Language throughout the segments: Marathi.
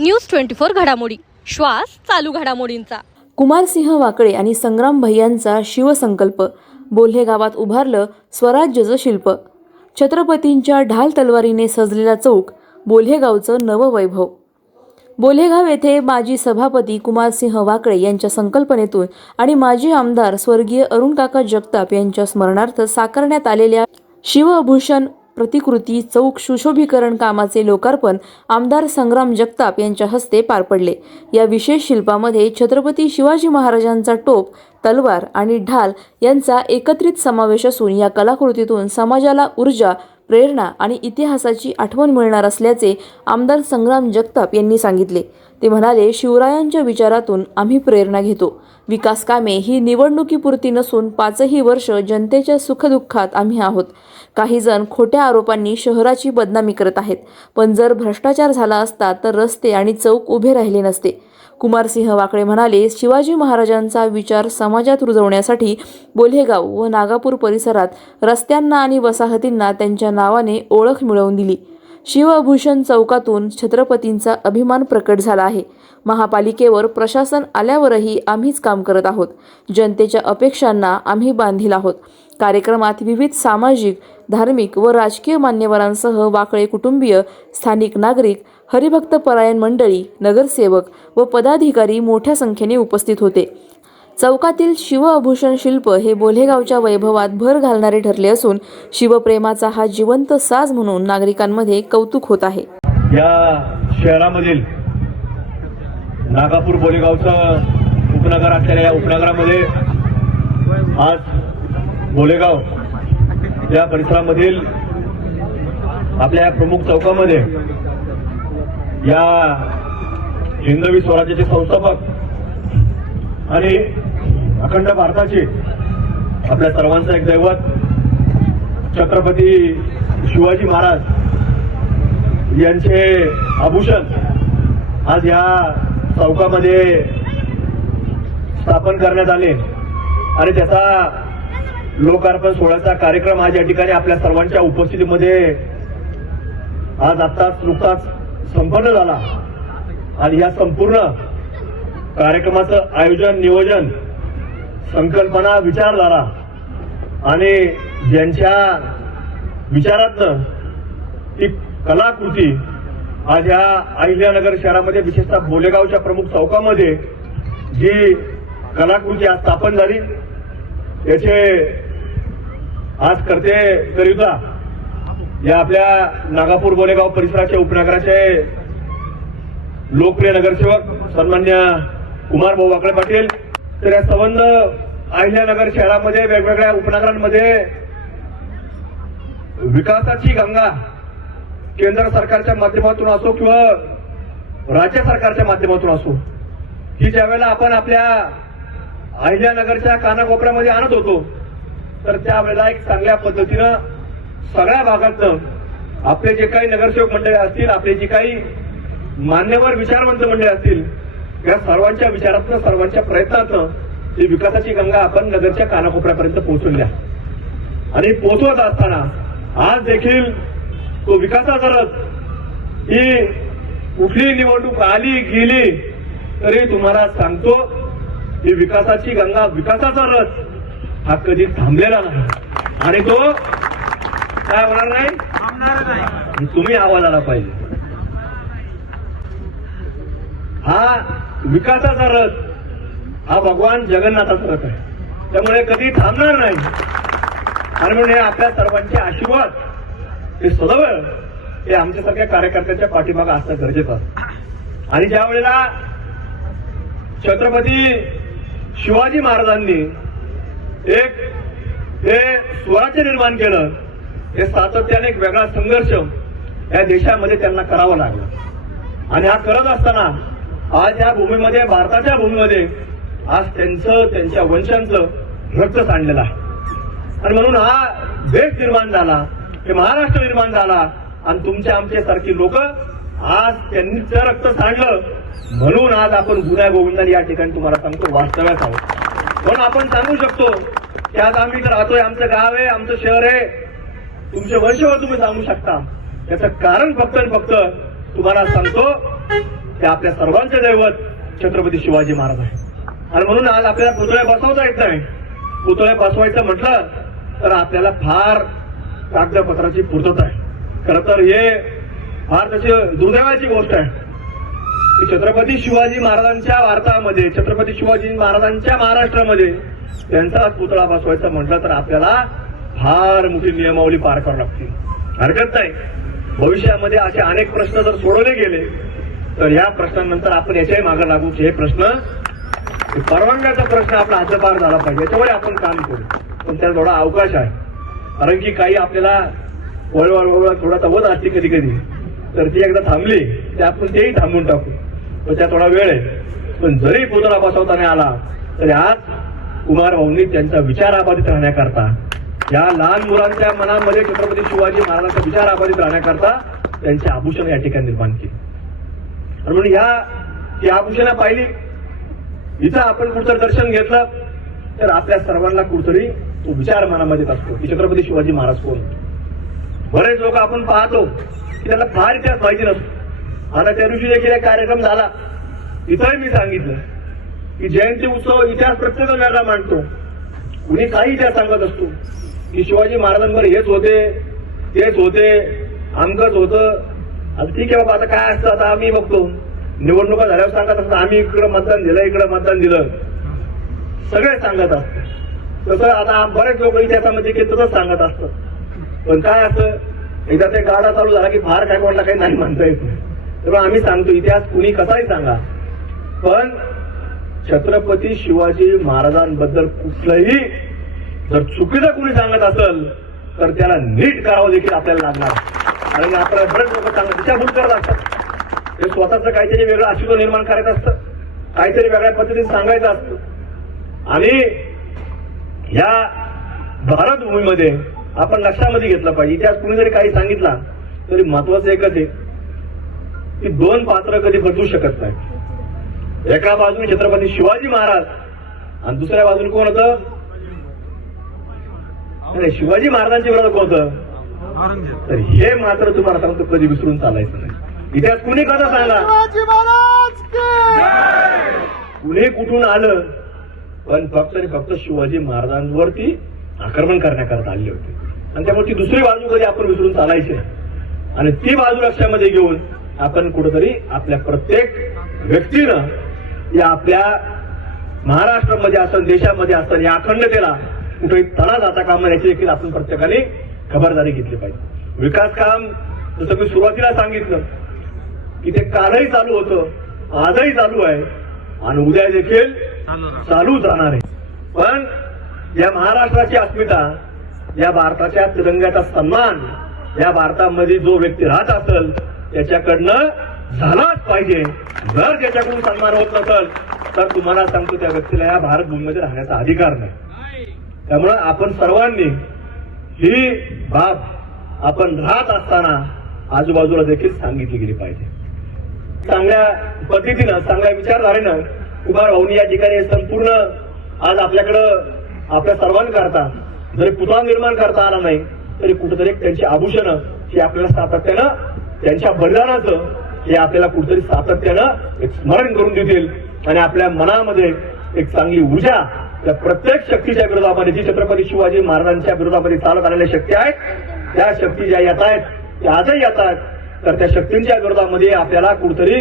न्यूज ट्वेंटी फोर घडामोडी. श्वास चालू घडामोडींचा. कुमारसिंह वाकळे आणि संग्राम भैयांचा शिवसंकल्प. बोल्हे गावात उभारलं स्वराज्याचं शिल्प. छत्रपतींच्या ढाल तलवारीने सजलेला चौक बोल्हेगावचं नववैभव. बोल्हेगाव येथे माजी सभापती कुमारसिंह वाकळे यांच्या संकल्पनेतून आणि माजी आमदार स्वर्गीय अरुणकाका जगताप यांच्या स्मरणार्थ साकारण्यात आलेल्या शिवभूषण प्रतिकृती चौक सुशोभीकरण कामाचे लोकार्पण आमदार संग्राम जगताप यांच्या हस्ते पार पडले. या विशेष शिल्पामध्ये छत्रपती शिवाजी महाराजांचा टोप तलवार आणि ढाल यांचा एकत्रित समावेश असून या कलाकृतीतून समाजाला ऊर्जा प्रेरणा आणि इतिहासाची आठवण मिळणार असल्याचे आमदार संग्राम जगताप यांनी सांगितले. ते म्हणाले शिवरायांच्या विचारातून आम्ही प्रेरणा घेतो. विकास कामे ही निवडणुकीपुरती नसून पाचही वर्ष जनतेच्या सुखदुःखात आम्ही आहोत. काही जण खोट्या आरोपांनी शहराची बदनामी करत आहेत. पण जर भ्रष्टाचार झाला असता तर रस्ते आणि चौक उभे राहिले नसते. कुमारसिंह वाकळे म्हणाले शिवाजी महाराजांचा विचार समाजात रुजवण्यासाठी बोल्हेगाव व नागापूर परिसरात रस्त्यांना आणि वसाहतींना त्यांच्या नावाने ओळख मिळवून दिली. शिवभूषण चौकातून छत्रपतींचा अभिमान प्रकट झाला आहे. महापालिकेवर प्रशासन आल्यावरही आम्हीच काम करत आहोत. जनतेच्या अपेक्षांना आम्ही बांधील आहोत. कार्यक्रमात विविध सामाजिक धार्मिक व राजकीय मान्यवरांसह वाकळे कुटुंबीय स्थानिक नागरिक हरिभक्त परायण मंडळी नगरसेवक व पदाधिकारी मोठ्या संख्येने उपस्थित होते. चौकातील शिवआभूषण शिल्प हे बोलेगावच्या वैभवात भर घालणारे ठरले असून शिवप्रेमाचा हा जिवंत साज म्हणून नागरिकांमध्ये कौतुक होत आहे. या शहरामधील नागापूर बोलेगावचं उपनगर असलेल्या या उपनगरामध्ये आज बोलेगाव या परिसरामधील आपल्या या प्रमुख चौकामध्ये या हिंदवी स्वराज्याचे संस्थापक आणि अखंड भारताचे आपल्या सर्वांचं एक दैवत छत्रपती शिवाजी महाराज यांचे आभूषण आज या चौकामध्ये स्थापन करण्यात आले. आणि त्याचा लोकार्पण सोहळ्याचा कार्यक्रम आज या ठिकाणी आपल्या सर्वांच्या उपस्थितीमध्ये आज आत्ताच नुकताच संपन्न झाला. आणि या संपूर्ण कार्यक्रमाचं आयोजन नियोजन संकल्पना विचार झाला आणि ज्यांच्या विचारातनं ती कलाकृती आज या अहिल्यानगर शहरामध्ये विशेषतः बोलेगावच्या प्रमुख चौकामध्ये जी कलाकृती आज स्थापन झाली याचे आज करते करिता या आपल्या नागापूर गोलेगाव परिसराचे उपनगराचे लोकप्रिय नगरसेवक सन्मान्य कुमार भाऊ वाकळे पाटील तर या संबंध अहिल्यानगर शहरामध्ये वेगवेगळ्या उपनगरांमध्ये विकासाची गंगा केंद्र सरकारच्या माध्यमातून असो किंवा राज्य सरकारच्या माध्यमातून असो ही ज्यावेळेला आपण आपल्या अहिल्यानगरच्या कानाकोपऱ्यामध्ये आणत होतो तर त्यावेळेला एक चांगल्या पद्धतीनं सगळ्या भागातलं आपले जे काही नगरसेवक मंडळे असतील आपले जे काही मान्यवर विचारवंत मंडळी असतील या सर्वांच्या विचारातनं सर्वांच्या प्रयत्नातनं ही विकासाची गंगा आपण नगरच्या कानाकोपऱ्यापर्यंत पोहोचवल्या आणि पोहोचवत असताना आज देखील तो विकासाचा रथ ही कुठली निवडणूक आली गेली तरी तुम्हाला सांगतो ही विकासाची गंगा विकासाचा रथ हा कधी थांबलेला नाही. आणि तो काय होणार नाही? तुम्ही आवाज आला पाहिजे. हा विकासाचा रथ हा भगवान जगन्नाथाचा रथ आहे. त्यामुळे कधी थांबणार नाही. आणि म्हणून हे आपल्या सर्वांचे आशीर्वाद हे सदैव हे आमच्यासारख्या कार्यकर्त्यांच्या पाठीमागे असणं गरजेचं असतं आणि ज्या वेळेला छत्रपती शिवाजी महाराजांनी एक हे स्वराज्य निर्माण केलं हे सातत्याने एक वेगळा संघर्ष या देशामध्ये त्यांना करावा लागला. आणि हा करत असताना आज या भूमीमध्ये भारताच्या भूमीमध्ये आज त्यांचं त्यांच्या वंशांचं रक्त सांडलेलं आहे. आणि म्हणून हा देश निर्माण झाला हे महाराष्ट्र निर्माण झाला आणि तुमच्या आमच्या सारखी लोक आज त्यांचं रक्त सांडलं म्हणून आज आपण गुन्हा गोविंदाने या ठिकाणी तुम्हाला सांगतो वास्तव्यात आहोत. म्हणून आपण सांगू शकतो की आज आम्ही इथं राहतोय आमचं गाव आहे आमचं शहर आहे तुमचे वंशवर तुम्ही सांगू शकता. त्याचं कारण फक्त आणि फक्त तुम्हाला सांगतो ते आपल्या सर्वांचे दैवत छत्रपती शिवाजी महाराज आहे आणि म्हणून आज आपल्याला पुतळे बसवता येत नाही. पुतळे बसवायचं म्हटलं तर आपल्याला फार कागदपत्राची पूर्तता आहे. खरं तर हे फार तशी दुर्दैवाची गोष्ट आहे. की छत्रपती शिवाजी महाराजांच्या वार्तामध्ये छत्रपती शिवाजी महाराजांच्या महाराष्ट्रामध्ये त्यांचा पुतळा बसवायचा म्हटलं तर आपल्याला फार मोठी नियमावली पार करावी लागतील हरकत नाही. भविष्यामध्ये असे अनेक प्रश्न जर सोडवले गेले तर या प्रश्नांनंतर आपण याच्याही मागे लागू की हे प्रश्न परवानग्याचा प्रश्न आपला हद्दपार झाला पाहिजे. याच्यामुळे आपण काम करू. पण त्याला थोडा अवकाश आहे. कारण की काही आपल्याला वळवळ वळवळ थोडा वध असते कधी कधी. तर ती एकदा थांबली ते आपण तेही थांबून टाकू. पण त्या थोडा वेळ आहे. पण जरी पुतळा बसवताना आला तरी आज कुमार भाऊंनी त्यांचा विचार अबाधित राहण्याकरता या लहान मुलांच्या मनामध्ये छत्रपती शिवाजी महाराजांचा विचार अबाधित राहण्याकरता त्यांचे आभूषण या ठिकाणी निर्माण केले. आणि म्हणून ह्या ती आभूषणं पाहिली. इथं आपण कुठचं दर्शन घेतलं तर आपल्या सर्वांना कुठतरी तो विचार मनामध्ये असतो की छत्रपती शिवाजी महाराज कोण? बरेच लोक आपण पाहतो की त्यांना फार इतिहास माहिती नसतो. आता त्या दिवशी देखील एक कार्यक्रम झाला. इथंही मी सांगितलं की जयंती उत्सव इतिहास प्रत्येक वेगळा मांडतो. कुणी काही इतिहास सांगत असतो. की शिवाजी महाराजांवर हेच होते तेच होते आमकच होतं. आता ठीक आहे बाबा आता काय असतं आता आम्ही बघतो. निवडणुका झाल्यावर सांगत असतात आम्ही इकडं मतदान दिलं इकडं मतदान दिलं. सगळे सांगत असतात. तसं आता बरेच लोक इतिहासामध्ये म्हणजे की तसंच सांगत असतात. पण काय असं एकदा ते गाडा चालू झाला की फार काय कोणाला काही नाही म्हणता येत नाही. तेव्हा आम्ही सांगतो इतिहास कुणी कसाही सांगा. पण छत्रपती शिवाजी महाराजांबद्दल कुठलंही जर चुकीचं कुणी सांगत असेल तर त्याला नीट करावं देखील आपल्याला लागणार. आणि आपल्याला बरेच लोक सांगत दिशाभूल करत असतात ते स्वतःच काहीतरी वेगळं अस्तित्व निर्माण करायचं असतं. काहीतरी वेगळ्या पद्धतीने सांगायचं असतं. आणि या भारतभूमीमध्ये आपण लक्षामध्ये घेतलं पाहिजे. इतिहास कुणी जरी काही सांगितला तरी महत्वाचं एकच आहे की दोन पात्र कधी बदलू शकत नाही एका बाजूने छत्रपती शिवाजी महाराज आणि दुसऱ्या बाजूने कोण होतं? नाही, शिवाजी महाराजांच्या विरोधात कोण होतं? तर हे मात्र तुम्हाला सांगतो कधी विसरून चालायचं नाही. इतिहास कुणी कसा सांगा? शिवाजी महाराज की? कुणी कुठून आलं? पण फक्त आणि फक्त शिवाजी महाराजांवरती आक्रमण करण्याकरता आले होते. आणि त्यामुळे ती दुसरी बाजू कधी आपण विसरून चालायची आणि ती बाजू लक्षामध्ये घेऊन आपण कुठेतरी आपल्या प्रत्येक व्यक्तीनं या आपल्या महाराष्ट्रामध्ये असं देशामध्ये असतं या अखंडतेला कुठेही तडा जाता कामा याची देखील आपण प्रत्येकाने खबरदारी घेतली पाहिजे. विकास काम जसं मी सुरुवातीला सांगितलं की ते कालही चालू होतं आजही चालू आहे आणि उद्या देखील चालूच राहणार आहे. पण या महाराष्ट्राची अस्मिता या भारताच्या तिरंग्याचा सन्मान या भारतामध्ये जो व्यक्ती राहत असेल त्याच्याकडनं झालाच पाहिजे. जर त्याच्याकडून सन्मान होत नसेल तर तुम्हाला सांगतो त्या व्यक्तीला या भारत भूमीमध्ये राहण्याचा अधिकार नाही. त्यामुळं आपण सर्वांनी ही बाब आपण राहत असताना आजूबाजूला देखील सांगितली गेली पाहिजे. चांगल्या पद्धतीनं चांगल्या विचारधारेनं उभा राहून या ठिकाणी संपूर्ण आज आपल्याकडं आपल्या सर्वांकरता जरी पुतळा निर्माण करता आला नाही तरी कुठेतरी त्यांची आभूषणं ही आपल्याला सातत्यानं त्यांच्या बलिदानाचं हे आपल्याला कुठेतरी सातत्यानं एक स्मरण करून देतील आणि आपल्या मनामध्ये एक चांगली ऊर्जा त्या प्रत्येक शक्तीच्या विरोधामध्ये जी छत्रपती शिवाजी महाराजांच्या विरोधामध्ये चालत आलेल्या शक्ती आहेत त्या शक्ती ज्या येत आहेत त्या आजही येत आहेत. तर त्या शक्तींच्या विरोधामध्ये आपल्याला कुठतरी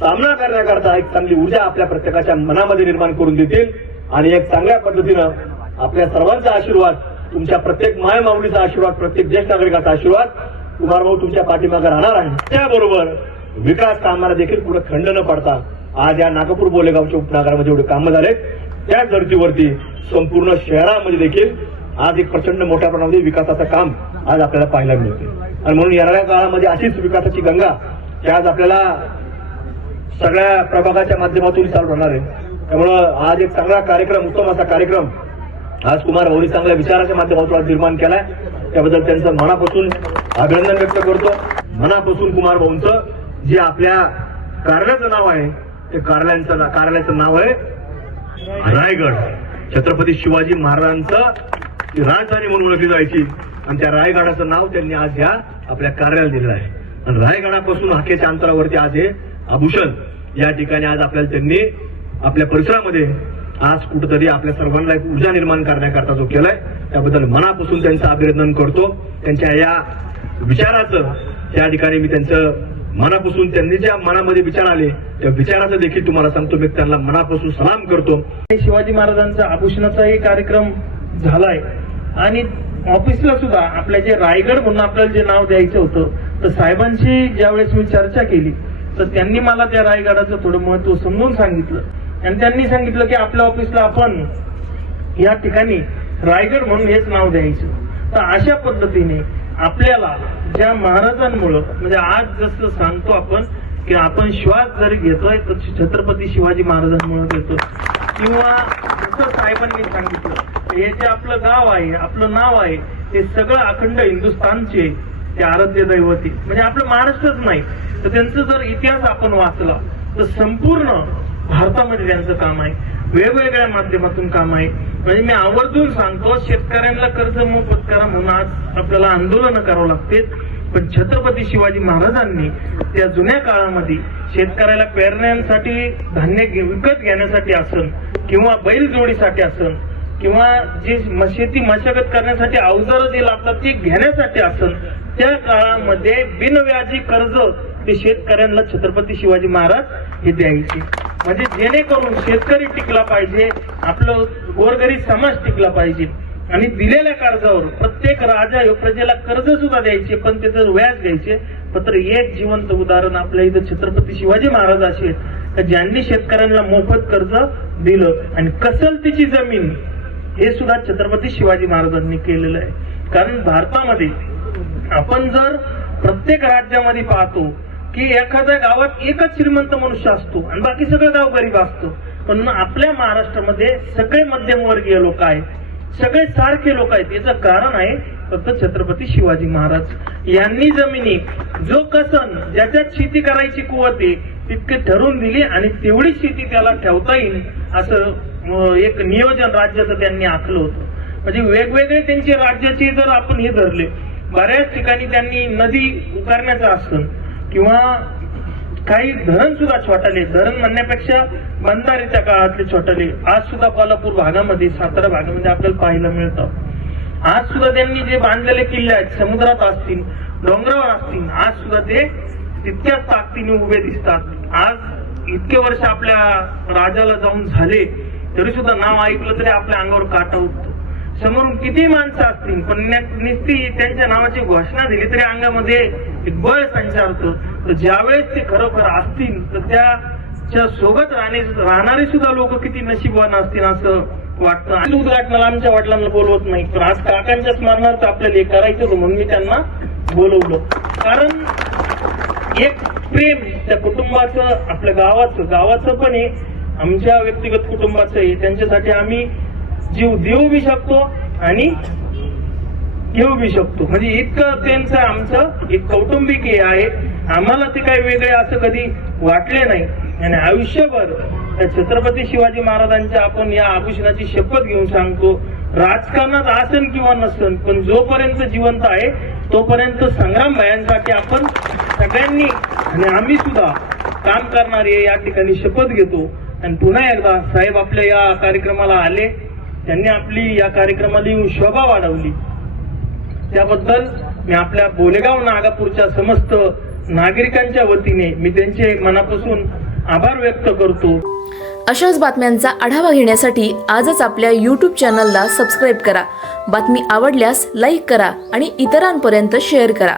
सामना करण्याकरता एक चांगली ऊर्जा आपल्या प्रत्येकाच्या मनामध्ये निर्माण करून देतील आणि एक चांगल्या पद्धतीनं आपल्या सर्वांचा आशीर्वाद तुमच्या प्रत्येक मायमाऊलीचा आशीर्वाद प्रत्येक ज्येष्ठ नागरिकाचा आशीर्वाद कुमार भाऊ तुमच्या पाठीमागे राहणार आहे. त्याबरोबर विकास कामाला देखील पुढे खंड न पडता आज या नागपूर बोलेगावच्या उपनगरामध्ये एवढे कामं झालेत. त्या धर्तीवरती संपूर्ण शहरामध्ये देखील आज एक प्रचंड मोठ्या प्रमाणामध्ये विकासाचं काम आज आपल्याला पाहायला मिळते आणि म्हणून येणाऱ्या काळामध्ये अशीच विकासाची गंगा ही आज आपल्याला सगळ्या प्रभागाच्या माध्यमातून चालू राहणार आहे. त्यामुळं आज एक चांगला कार्यक्रम उत्तम असा कार्यक्रम आज कुमार भाऊनी चांगल्या विचाराच्या माध्यमातून आज निर्माण केलाय. त्याबद्दल त्यांचं मनापासून अभिनंदन व्यक्त करतो. मनापासून कुमार भाऊंचं जे आपल्या कार्यालयाचं नाव आहे ते कार्यालयांचं कार्यालयाचं नाव आहे रायगड. छत्रपती शिवाजी महाराजांचं राजधानी म्हणून ओळखली जायची. आणि त्या रायगडाचं नाव त्यांनी आज या आपल्या कार्याला दिलेलं आहे. आणि रायगडापासून हाकेच्या अंतरावरती आज हे आभूषण या ठिकाणी आज आपल्याला त्यांनी आपल्या परिसरामध्ये आज कुठंतरी आपल्या सर्वांना एक ऊर्जा निर्माण करण्याकरता जो केलाय त्याबद्दल मनापासून त्यांचं अभिनंदन करतो. त्यांच्या या विचाराचं त्या ठिकाणी मी त्यांचं मनापासून त्यांनी ज्या मनामध्ये विचार आले त्या विचाराचं देखील तुम्हाला सांगतो मी त्यांना मनापासून सलाम करतो. शिवाजी महाराजांचा आभूषणाचाही कार्यक्रम झालाय. आणि ऑफिसला सुद्धा आपल्या जे रायगड म्हणून आपल्याला जे नाव द्यायचं होतं तर साहेबांशी ज्यावेळेस मी चर्चा केली तर त्यांनी मला त्या रायगडाचं थोडं महत्त्व समजून सांगितलं. आणि त्यांनी सांगितलं की आपल्या ऑफिसला आपण या ठिकाणी रायगड म्हणून हेच नाव द्यायचं. तर अशा पद्धतीने आपल्याला ज्या महाराजांमुळं म्हणजे आज जसं सांगतो आपण की आपण श्वास जरी घेतोय तर छत्रपती शिवाजी महाराजांमुळे घेतो किंवा जसं साहेबांनी सांगितलं हे जे आपलं गाव आहे आपलं नाव आहे ते सगळं अखंड हिंदुस्थानचे ते आराध्य दैवती म्हणजे आपलं महाराष्ट्रच नाही. तर त्यांचं जर इतिहास आपण वाचला तर संपूर्ण भारतामध्ये त्यांचं काम आहे. वेगवेगळ्या माध्यमातून काम आहे. म्हणजे मी आवर्जून सांगतो शेतकऱ्यांना कर्ज मोफत करा म्हणून आज आपल्याला आंदोलन करावं लागते. पण छत्रपती शिवाजी महाराजांनी त्या जुन्या काळामध्ये शेतकऱ्याला पेरण्यांसाठी धान्य विकत घेण्यासाठी असन किंवा बैलजोडीसाठी असन किंवा जी शेती मशागत करण्यासाठी अवजारं जे लागतात ती घेण्यासाठी असन त्या काळामध्ये बिनव्याजी कर्ज ते शेतकऱ्यांना छत्रपती शिवाजी महाराज हे द्यायचे. म्हणजे जेणेकरून शेतकरी टिकला पाहिजे आपलं गोरगरीब समाज टिकला पाहिजे. आणि दिलेल्या कर्जावर प्रत्येक राजा ह्यो प्रजेला कर्ज सुद्धा द्यायचे पण त्याचं व्याज द्यायचे. मात्र एक जिवंत उदाहरण आपल्या इथं छत्रपती शिवाजी महाराज असे तर ज्यांनी शेतकऱ्यांना मोफत कर्ज दिलं आणि कसलतीची जमीन हे सुद्धा छत्रपती शिवाजी महाराजांनी केलेलं आहे. कारण भारतामध्ये आपण जर प्रत्येक राज्यामध्ये पाहतो की एखाद्या गावात एकच श्रीमंत मनुष्य असतो आणि बाकी सगळं गाव गरीब असतो. पण आपल्या महाराष्ट्रामध्ये सगळे मध्यमवर्गीय लोक आहेत. सगळे सारखे लोक आहेत. याचं कारण आहे फक्त छत्रपती शिवाजी महाराज. यांनी जमिनी जो कसन ज्याच्यात शेती करायची कुवत आहे तितके ठरवून दिली आणि तेवढी शेती त्याला ठेवता येईल असं एक नियोजन राज्याचं त्यांनी आखलं होतं. म्हणजे वेगवेगळे त्यांचे राज्याचे जर आपण हे धरले बऱ्याच ठिकाणी त्यांनी नदी उकारण्याचं असतं किंवा काही धरण सुद्धा छोटाले. धरण म्हणण्यापेक्षा बंधारेच्या काळातले छोटाले. आज सुद्धा कोल्हापूर भागामध्ये सातारा भागामध्ये आपल्याला पाहायला मिळतं. आज सुद्धा त्यांनी जे बांधलेले किल्ले आहेत समुद्रात असतील डोंगरावर असतील आज सुद्धा ते तितक्याच ताकदीने उभे दिसतात. आज इतके वर्ष आपल्या राजाला जाऊन झाले तरी सुद्धा नाव ऐकलं तरी आपल्या अंगावर काटा उठतो. समोरून किती माणसं असतील? पण निस्ती नुसती त्यांच्या नावाची घोषणा दिली तरी अंगामध्ये एक बळ संचारतं तर ज्यावेळेस ते खरोखर असतील तर त्याच्या सोबत राहणे राहणारे सुद्धा लोक किती नशीबवान असतील असं वाटतं. आणि उद्घाटनाला आमच्या वडिलांना बोलवत नाही. पण आज काकांच्या स्मरणार्थ आपल्याला हे करायचं होतं म्हणून मी त्यांना बोलवलं. कारण एक प्रेम त्या कुटुंबाचं आपल्या गावाचं गावाचं पण आहे. आमच्या व्यक्तिगत कुटुंबाचं आहे. त्यांच्यासाठी आम्ही जीव देऊ बी शकतो आणि घेऊ बी शकतो. म्हणजे इतकं त्यांचं आमचं एक कौटुंबिक हे आहे. आम्हाला ते काही वेगळे असं कधी वाटले नाही. आणि आयुष्यभर त्या छत्रपती शिवाजी महाराजांच्या आपण या आभूषणाची शपथ घेऊन सांगतो राजकारणात आसन किंवा नसन पण जोपर्यंत जिवंत आहे तोपर्यंत संग्राम भयांसाठी आपण सगळ्यांनी आणि आम्ही सुद्धा काम करणारे या ठिकाणी शपथ घेतो. आणि पुन्हा एकदा साहेब आपल्या या कार्यक्रमाला आले. त्यांनी आपली या कार्यक्रमाला येऊन शोभा वाढवली. त्याबद्दल मी आपल्या बोलेगाव नागापूरच्या समस्त नागरिकांच्या वतीने मी त्यांचे मनापासून आभार व्यक्त करतो. अशाच बातम्यांचा आढावा घेण्यासाठी आजच आपल्या यूट्यूब चॅनलला सबस्क्राईब करा. बातमी आवडल्यास लाईक करा आणि इतरांपर्यंत शेअर करा.